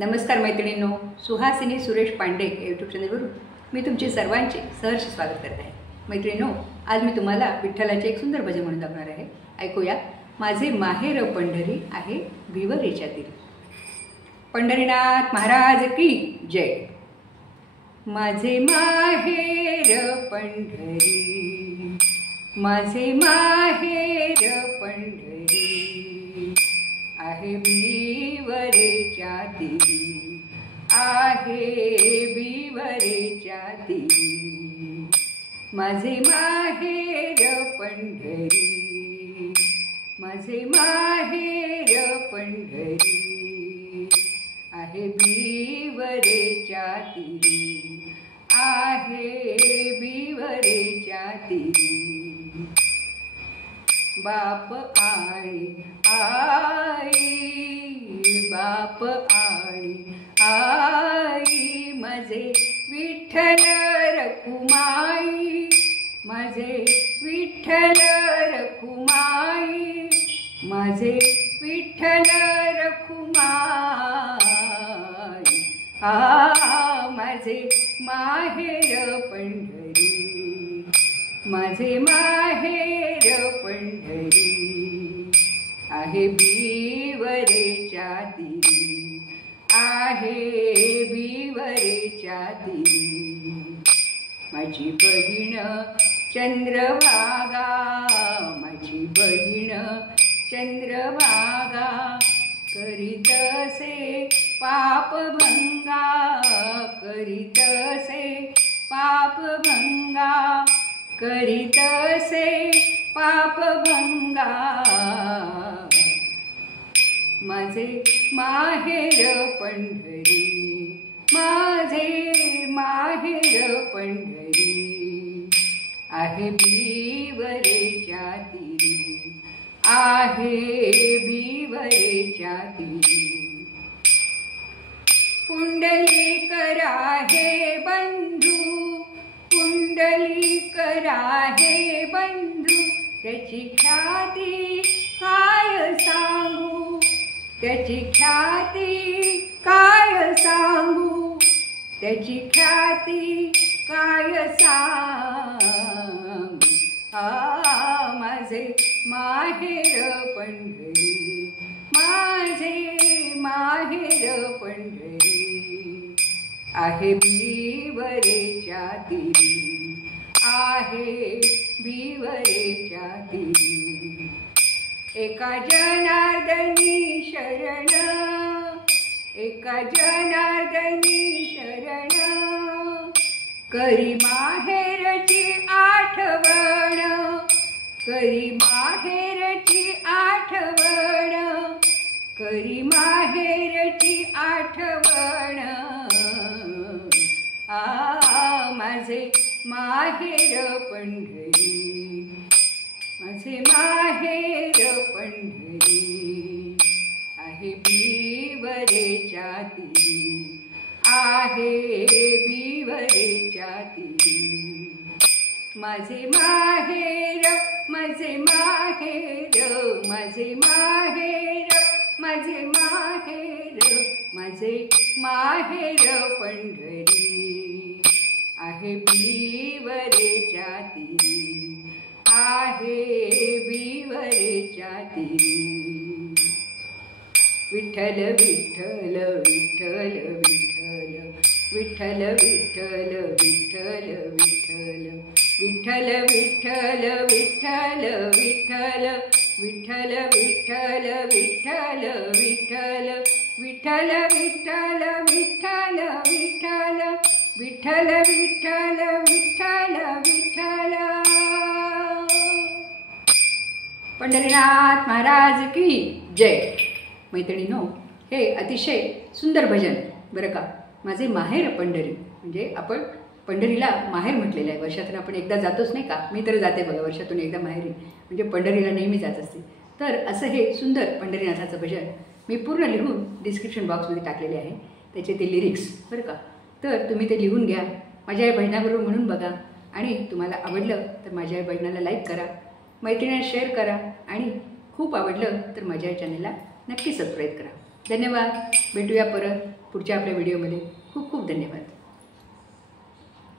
नमस्कार मैत्रिणींनो, सुहासिनी सुरेश पांडे या यूट्यूब चॅनलवरून मी तुमचे सर्वांचे सहर्ष स्वागत करत आहे। मैत्रिणींनो, आज मी तुम्हाला विठ्ठलाचे एक सुंदर भजन म्हणून दाखवणार आहे। ऐकूया। माझे माहेर पंढरी आहे विवरेच्या तीरी। पंढरीनाथ महाराज की जय। माझे माहेर पंढरी, माझे माहेर पंढरी आहे विवरेच्या तीरी, आहे विवरेच्या तीरी। माझे माहेर पंढरी, माझे माहेर पंढरी आहे विवरेच्या तीरी, आहे विवरेच्या तीरी। बाप आणि आई, बाप आणि आई माझे विठ्ठल रखुमाई, माझे विठ्ठल रखुमाई, माझे विठ्ठल रखुमाई। माझे माहेर पंढरी, माझे माहेर पंढरी आहे विवरेच्या तीरी, आहे विवरेच्या तीरी। माझी बहीण चंद्रभागा, माझी बहीण चंद्रभागा करीतसे पापभंगा, करीतसे पापभंगा, करीतसे पापभंगा। माझे माहेर पंढरी, माझे माहेर पंढरी आहे विवरेच्या तीरी, आहे विवरेच्या तीरी। पुंडलिक राहे बंधू, पुंडलिक राहे बंधू त्याची ख्याती काय सांगू, त्याची ख्याती काय सांगू, त्याची ख्याती काय सांगू। माझे माहेर पंढरी, माझे माहेर पंढरी आहे विवरेच्या तीरी, आहे विवरेच्या तीरी। एका जनार्दनी शरण, एका जनार्दनी शरण करी माहेरची आठवण, करी माहेरची आठवण, करी माहेरची आठवण। माझे माहेर पंढरी, माझे माहेर पंढरी आहे विवरेच्या तीरी, आहे विवरेच्या तीरी। माझे माहेर, माझे माहेर, माझे माहेर, माझे माहेर, माझे माहेर पंढरी आहे विवरेच्या तीरी, आहे विवरेच्या तीरी। विठ्ठल विठ्ठल विठ्ठल विठ्ठल, विठ्ठल विठ्ठल विठ्ठल विठ्ठल, विठ्ठल विठ्ठल विठ्ठल विठ्ठल, विठ्ठल विठ्ठल विठ्ठल विठ्ठल, विठ्ठल विठ्ठल विठ्ठल विठ्ठल, विठ्ठल विठ्ठल विठ्ठल विठ्ठल। पंढरीनाथ महाराज की जय। मैत्रिणींनो, हे अतिशय सुंदर भजन बरं का। माझे माहेर पंढरी म्हणजे आपण पंढरीला माहेर म्हटलेलं आहे। वर्षातून आपण एकदा जातोच नाही का? मी तर जाते बघा वर्षातून एकदा माहेरी, म्हणजे पंढरीला नेहमी जात असते। तर असं हे सुंदर पंढरीनाथाचं भजन मी पूर्ण लिहून डिस्क्रिप्शन बॉक्समध्ये टाकलेले आहे, त्याचे ते लिरिक्स बरं का। तर तुम्ही ते लिहून घ्या, माझ्या या भजनाबरोबर म्हणून बघा, आणि तुम्हाला आवडलं तर माझ्या या भजनाला लाईक करा, मैत्रिणींना शेअर करा, आणि खूप आवडलं तर माझ्या चॅनलला नक्की सबस्क्राईब करा। धन्यवाद. भेटूया परत पुढच्या आपल्या व्हिडिओमध्ये. खूप खूप धन्यवाद.